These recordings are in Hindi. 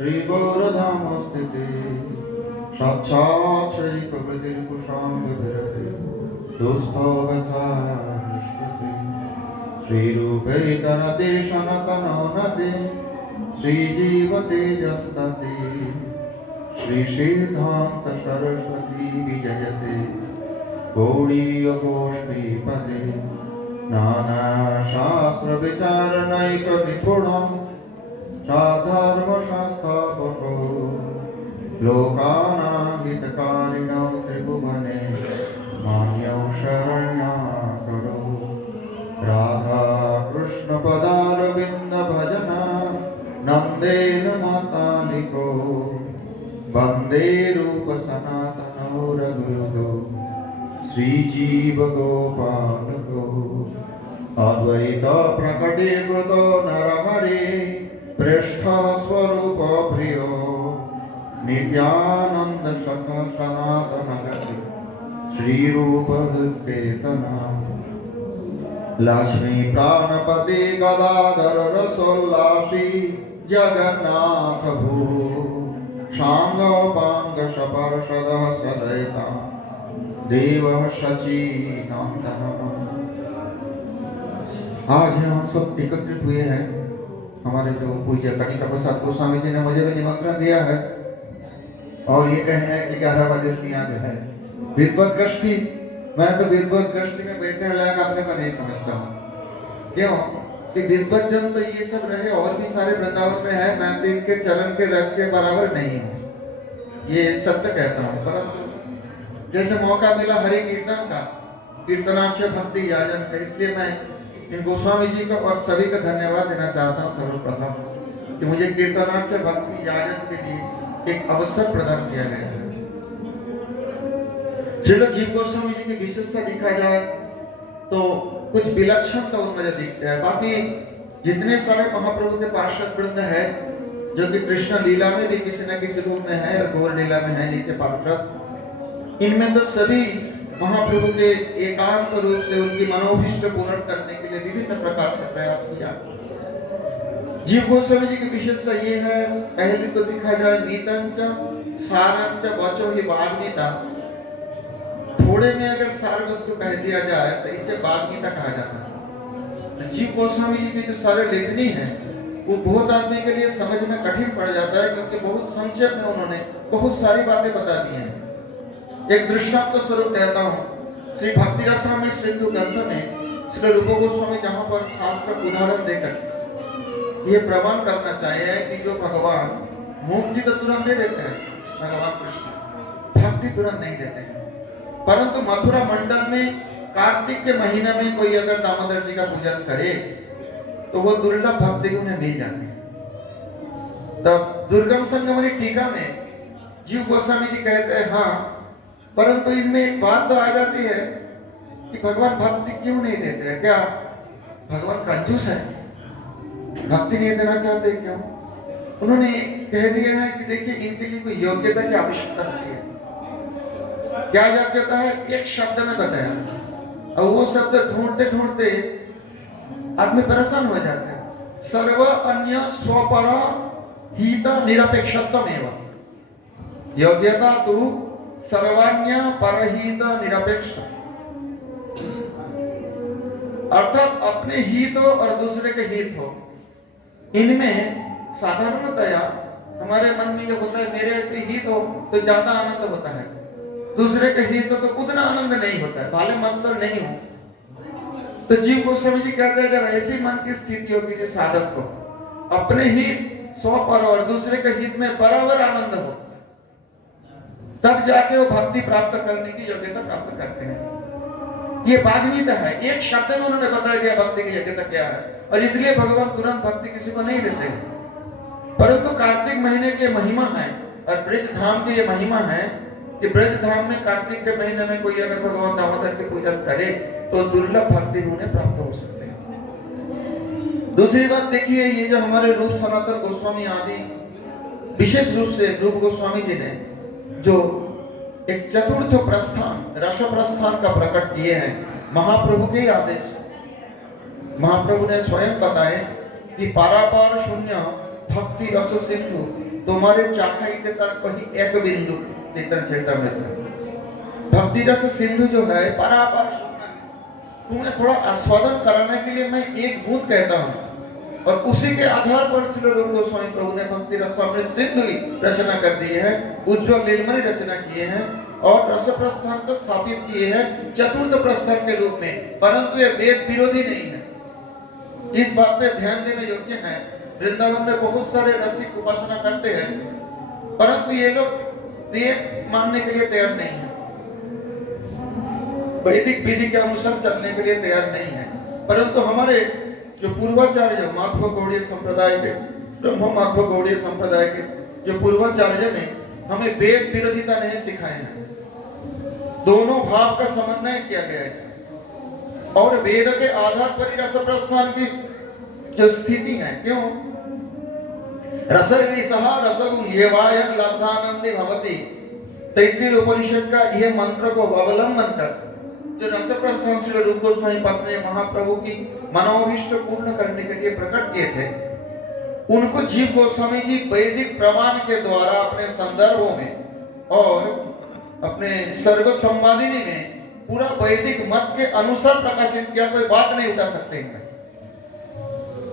श्री गौरधाम स्थिति साक्षात् श्री प्रकृतिर कुशांग विरति दुस्थो व्यथा निष्कृति श्री रूपे तरते सनातनो नदी श्री जीव तेजस्तति श्री सिद्धांत सरस्वती विजयते गौड़ीय गोष्ठी पदे नाना शास्त्र विचारनैक निपुणम् साधर्म संस्थापको लोकानां हितकारिणो त्रिभुवने मान्यौ शरण्या करो राधा कृष्ण पदारविंद भजना नंदेन मातालिको वंदे रूप सनातनो रघुरुदो श्रीजीव गोपालको अद्वैत प्रकटीकृतो नरहरि पृष्ठ स्वरूप प्रियो नित्यानंद सख सनातन गति श्री रूप केतना लक्ष्मी प्राणपति गदाधर रसोल्लासी जगन्नाथ भू शांग पांग सपर्षद सदयता देव शची नंदन। आज हम सब एकत्रित हुए हैं। हमारे जो पूज्य कनिका प्रसाद गोस्वामी जी ने मुझे भी निमंत्रण दिया है और ये कहना है कि 11 बजे से यहाँ जो है विद्वत गोष्ठी। मैं तो विद्वत गोष्ठी में बैठने लायक अपने को नहीं समझता हूँ। क्यों कि विद्वत जन तो ये सब रहे और भी सारे वृंदावन में है। मैं तो इनके चरण के रज के बराबर नहीं हूँ, ये सत्य कहता हूँ। परंतु जैसे मौका मिला हरि कीर्तन का, कीर्तनाक्ष भक्ति याजन का, इसलिए मैं इन गोस्वामी जी को और सभी का धन्यवाद देना चाहता हूँ सर्वप्रथम कि मुझे कीर्तनार्थ भक्ति याजन के लिए एक अवसर प्रदान किया गया है। चलो जीव गोस्वामी जी की विशेषता दिखा जाए तो कुछ विलक्षण तो उनमें दिखते हैं। बाकी जितने सारे महाप्रभु के पार्षद वृंद है जो कि कृष्ण लीला में भी किसी न किसी रूप में है और गौर लीला में है नित्य पार्षद, इनमें तो सभी महाप्रभु के एकांत रूप से उनकी मनोभिष्ट पूर्ण करने के लिए विभिन्न प्रकार से प्रयास किया। जीव गोस्वामी जी की विशेषता ये है, पहले तो दिखा जाए नीतंच सारंच वचो ही वाग्मिता। थोड़े में अगर सार वस्तु कह दिया जाए तो इसे वाग्मिता कहा जाता है। जीव गोस्वामी जी की जो सारे लेखनी है वो बहुत आदमी के लिए समझना कठिन पड़ जाता है, क्योंकि बहुत संक्षेप में उन्होंने बहुत सारी बातें बता दी हैं। एक दृष्टांत स्वरूप कहता हूँ, श्री भक्ति रसामृत सिंधु ग्रंथ में श्री रूप गोस्वामी जहाँ पर शास्त्र उदाहरण देकर ये प्रमाण करना चाहिए कि जो भगवान मुक्ति तो तुरंत दे देते हैं, भगवान कृष्ण भक्ति तुरंत नहीं देते हैं। परंतु मथुरा मंडल में कार्तिक के महीने में कोई अगर दामोदर जी का पूजन करे तो वो दुर्लभ भक्ति उन्हें मिल जाती है। तब दुर्गम संगमनी टीका में जीव गोस्वामी जी कहते हैं, हाँ परंतु इनमें एक बात तो आ जाती है कि भगवान भक्ति क्यों नहीं देते हैं? क्या भगवान कंजूस है, भक्ति नहीं देना चाहते क्यों? उन्होंने कह दिया है कि देखिए इनके लिए कोई योग्यता की आवश्यकता होती है। क्या योग्यता है? एक शब्द में बताया और वो शब्द ढूंढते ढूंढते आदमी परेशान हो जाता है। सर्व अन्य स्वपर हित निरपेक्षत्व एवं योग्यता तो सर्वान्य परहित निरपेक्ष, अर्थात अपने हित हो और दूसरे के हित हो। इनमें साधारणतया हमारे मन में जो होता है मेरे के हित हो तो ज्यादा आनंद होता है, दूसरे के हित हो तो उतना आनंद नहीं होता है, भाले मत्सर नहीं हो। तो जीव गोस्वामी जी कहते हैं जब ऐसी मन की स्थिति हो किसी साधक को अपने हित स्व पर और दूसरे के हित में बराबर आनंद हो, तब जाके वो भक्ति प्राप्त करने की योग्यता प्राप्त करते हैं। ये वाग्मिता है, एक शब्द में उन्होंने बता दिया भक्ति की योग्यता क्या है, और इसलिए भगवान तुरंत भक्ति किसी को नहीं देते हैं। परंतु कार्तिक महीने की महिमा है और ब्रज धाम की ये महिमा है कि ब्रज धाम में कार्तिक के महीने में कोई अगर भगवान दामोदर की पूजन करे तो दुर्लभ भक्ति उन्हें प्राप्त हो सकते हैं। दूसरी बात देखिए, ये जो हमारे रूप सनातन गोस्वामी आदि विशेष रूप से रूप गोस्वामी जी ने जो एक चतुर्थ प्रस्थान रस प्रस्थान का प्रकट किए हैं महाप्रभु के आदेश। महाप्रभु ने स्वयं बताए कि पारापार शून्य भक्ति रस सिंधु तुम्हारे चाखाइते तक वही एक बिंदु चैतन्य चरितामृत। भक्ति रस सिंधु जो है परापर सुनना है। तुम्हें थोड़ा आस्वादन कराने के लिए मैं एक बूंद कहता हूँ, और उसी के आधार पर श्री रूप गोस्वामी प्रभु ने भक्ति रसामृत सिंधु की रचना कर दी है, उज्ज्वल लीलमणि रचना किए हैं और रस प्रस्थान को स्थापित किए हैं चतुर्थ प्रस्थान के रूप में, परंतु ये वेद विरोधी नहीं है। इस बात पे ध्यान देने योग्य है। वृंदावन में बहुत सारे रसिक उपासना करते हैं, परंतु ये लोग वेद मानने के लिए तैयार नहीं है, वैदिक विधि के अनुसार चलने के लिए तैयार नहीं है। परंतु हमारे जो पूर्वाचार्य माधव गौड़ीय संप्रदाय के, ब्रह्म माधव गौड़ीय संप्रदाय के जो पूर्वाचार्य ने हमें वेद विरोधिता नहीं सिखाए हैं, दोनों भाव का समन्वय किया गया है और वेद के आधार पर रस प्रस्थान की जो स्थिति है। क्यों? रसविसहा रसगुण येवायं लब्धानंदे भवति, तैत्तिरीय उपनिषद का यह मंत्र को अवलंबन कर जो रस प्रस्थान श्री रूप गोस्वामी पाद ने महाप्रभु की मनोभीष्ट पूर्ण करने के लिए प्रकट किए थे, उनको जीव गोस्वामी जी वैदिक प्रमाण के द्वारा अपने संदर्भों में और अपने सर्व संवादिनी में पूरा वैदिक मत के अनुसार प्रकाशित किया। कोई बात नहीं उठा सकते हैं।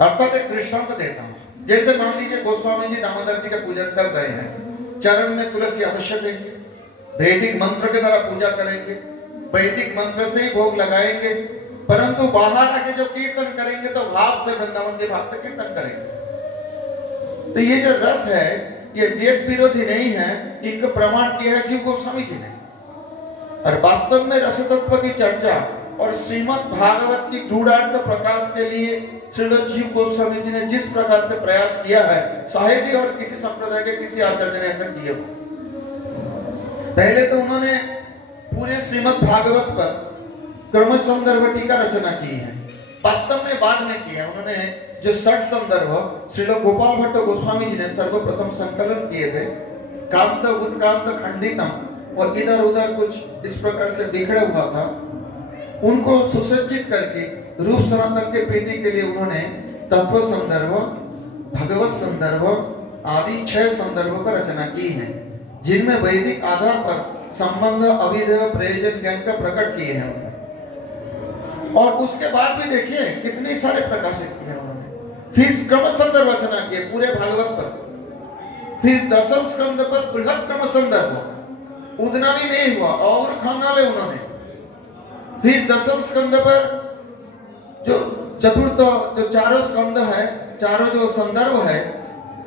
अर्थात एक दृष्टांत देता हूं, जैसे मान लीजिए गोस्वामी जी दामोदर जी का पूजन कर रहे हैं, चरण में तुलसी अवश्य देंगे, वैदिक मंत्र के द्वारा पूजा करेंगे, वैदिक मंत्र से ही भोग लगाएंगे, परंतु बाहर आके जो कीर्तन करेंगे तो भाव से वृंदावन के भाव से कीर्तन करेंगे। तो ये जो रस है ये वेद विरोधी नहीं है, इनको प्रमाण किया है जीव गोस्वामी जी ने। और वास्तव में रस तत्व की चर्चा और श्रीमद् भागवत की गूढ़ार्थ प्रकाश के लिए श्रील जीव गोस्वामी जी ने जिस प्रकार से प्रयास किया है, शायद ही और किसी संप्रदाय के किसी आचार्य ने ऐसा किया। पहले तो उन्होंने पूरे श्रीमद् भागवत पर क्रम संदर्भ टीका रचना की है, वास्तव में बाद में किया। उन्होंने जो 60 संदर्भ श्रील गोपाल भट्ट गोस्वामी जी ने सर्वप्रथम संकलन किए थे, क्रांत उत्क्रांत खंडितम और इधर उधर कुछ इस प्रकार से बिखरा हुआ था, उनको सुसज्जित करके रूप सनातन के प्रीति के लिए उन्होंने तत्व संदर्भ, भगवत संदर्भ आदि 6 संदर्भों का रचना की है, जिनमें वैदिक आधार पर संबंध अभिधेय प्रयोजन ज्ञान का प्रकट किए हैं। और उसके बाद भी देखिए कितने सारे प्रकाशित किए उन्होंने। फिर क्रम संदर्भ रचना किए पूरे भागवत पर, फिर दशम स्कंद पर बृहद क्रम संदर्भ, उतना भी नहीं हुआ और खंगाले उन्होंने। फिर दशम स्कंद पर जो चतुर्थ जो चारों स्कंद है, चारों जो संदर्भ है,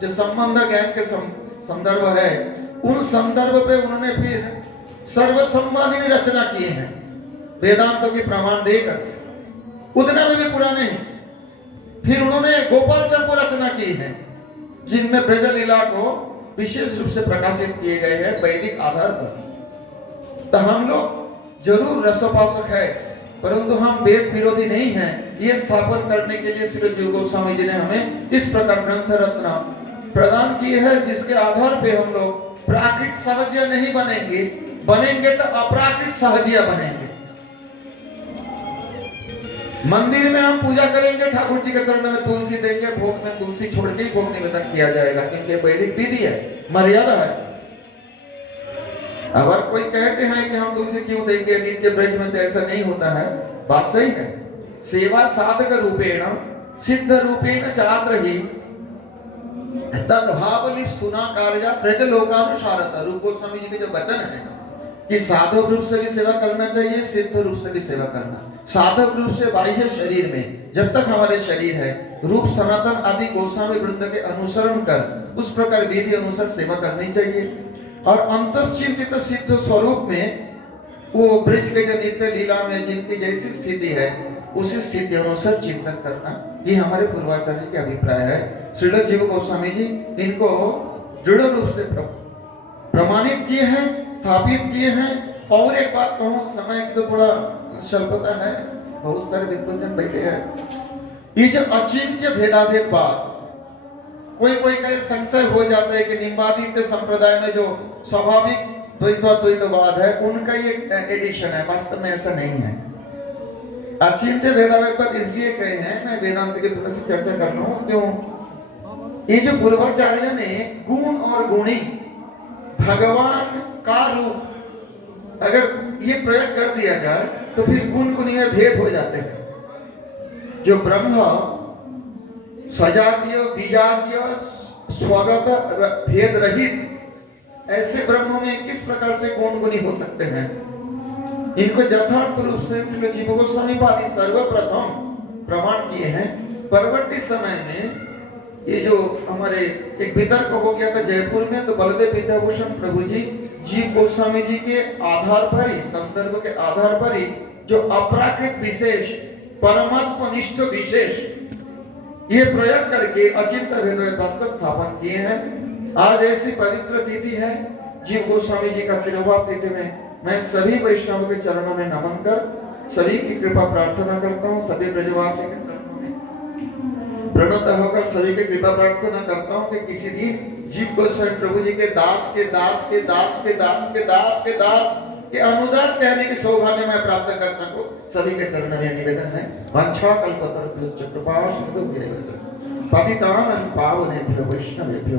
जो संबंध ज्ञान के संदर्भ है, उन संदर्भ पे उन्होंने फिर सर्व सम्मानिनी रचना किए हैं वेदांतों की प्रमाण देकर, उतना में भी पूरा नहीं। फिर उन्होंने गोपाल चंपू रचना की है, जिनमें ब्रज लीला को विशेष रूप से प्रकाशित किए गए हैं वैदिक आधार पर। तो हम लोग जरूर रसोपासक है, परंतु हम वेद विरोधी नहीं हैं। ये स्थापन करने के लिए श्री जीव गोस्वामी जी ने हमें इस प्रकार ग्रंथ रत्न प्रदान किए हैं, जिसके आधार पे हम लोग प्राकृत सहजिया नहीं बनेंगे, बनेंगे तो अप्राकृत सहजिया बनेंगे। मंदिर में हम पूजा करेंगे, ठाकुर जी के चरण में तुलसी देंगे, भोग में तुलसी छोड़ के ही भोग निवेदन किया जाएगा, क्योंकि वैदिक विधि है, मर्यादा है। अगर कोई कहते हैं कि हम तुलसी क्यों देंगे नीचे ब्रज में, तो ऐसा नहीं होता है। बात सही है। सेवा साधक रूपेण सिद्ध रूपेण चात्र ही तद्भावलिप सुना कार्य ब्रज लोकानुसारता। रूप गोस्वामी जी के जो वचन है कि साधक रूप से भी सेवा करना चाहिए, सिद्ध रूप से भी सेवा करना। साधक रूप से बाह्य शरीर में, जब तक हमारे शरीर है, रूप सनातन आदि गोस्वामी वृंद के अनुसरण कर उस प्रकार विधि अनुसार सेवा करनी चाहिए। और अंतश्चिंतित सिद्ध स्वरूप में वो ब्रज के जो नित्य लीला में जिनकी जैसी स्थिति है, उसी स्थिति अनुसार चिंतन करना, ये हमारे पूर्वाचार्य के अभिप्राय है। श्रील जीव गोस्वामी जी इनको दृढ़ रूप से प्रमाणित किए हैं, स्थापित किए हैं। और एक बात कहूं, समय की तो थोड़ा स्वल्पता है, बहुत सारे विद्वान बैठे हैं। ये जो अचिंत्य भेदाभेद बात, कोई कहीं संशय हो जाता है कि निम्बादित्य संप्रदाय में जो स्वाभाविक द्वैतवाद है, उनका ये एडिशन है। वास्तव में ऐसा नहीं है। अचिंत्य भेदाभेद पर इसलिए कहे हैं, मैं वेदांत की थोड़ी सी चर्चा कर रहा हूँ। क्यों? ये जो पूर्वाचार्य ने गुण और गुणी भगवान का रूप अगर ये प्रयोग कर दिया जाए तो फिर गुण गुणी में भेद हो जाते हैं। जो ब्रह्म सजातीय विजातीय स्वगत भेद रहित ऐसे ब्रह्म में किस प्रकार से गुण गुणी हो सकते हैं? इनको यथार्थ रूप से श्री जीव गोस्वामी पादी सर्वप्रथम प्रमाण किए हैं। परवर्ती समय में ये जो हमारे एक वितर्क हो गया था जयपुर में, तो बलदेव विद्याभूषण प्रभु जी जीव गोस्वामी जी के आधार पर ही, संदर्भ के आधार पर ही जो अपराकृत विशेष परमात्मनिष्ठ विशेष ये प्रयोग करके अचिंत भेदवेदांत को स्थापन किए हैं। आज ऐसी पवित्र तिथि है जीव गोस्वामी जी का तिरुभाव तिथि में मैं सभी वैष्णवों के चरणों में नमन कर सभी की कृपा प्रार्थना करता हूँ। सभी ब्रजवासी के चरणों में प्रणत होकर सभी की कृपा प्रार्थना करता हूँ कि किसी दिन जीव गोस्वामी प्रभु जी के दास के दास के दास के दास के दास के दास के अनुदास कहने की सौभाग्य मैं प्राप्त कर सकूं। सभी के चरणों में निवेदन है। वंशा कल्पतरुभ्यश्च कृपा सिंधुभ्यैव च पतितानां पावनेभ्यो वैष्णवेभ्यो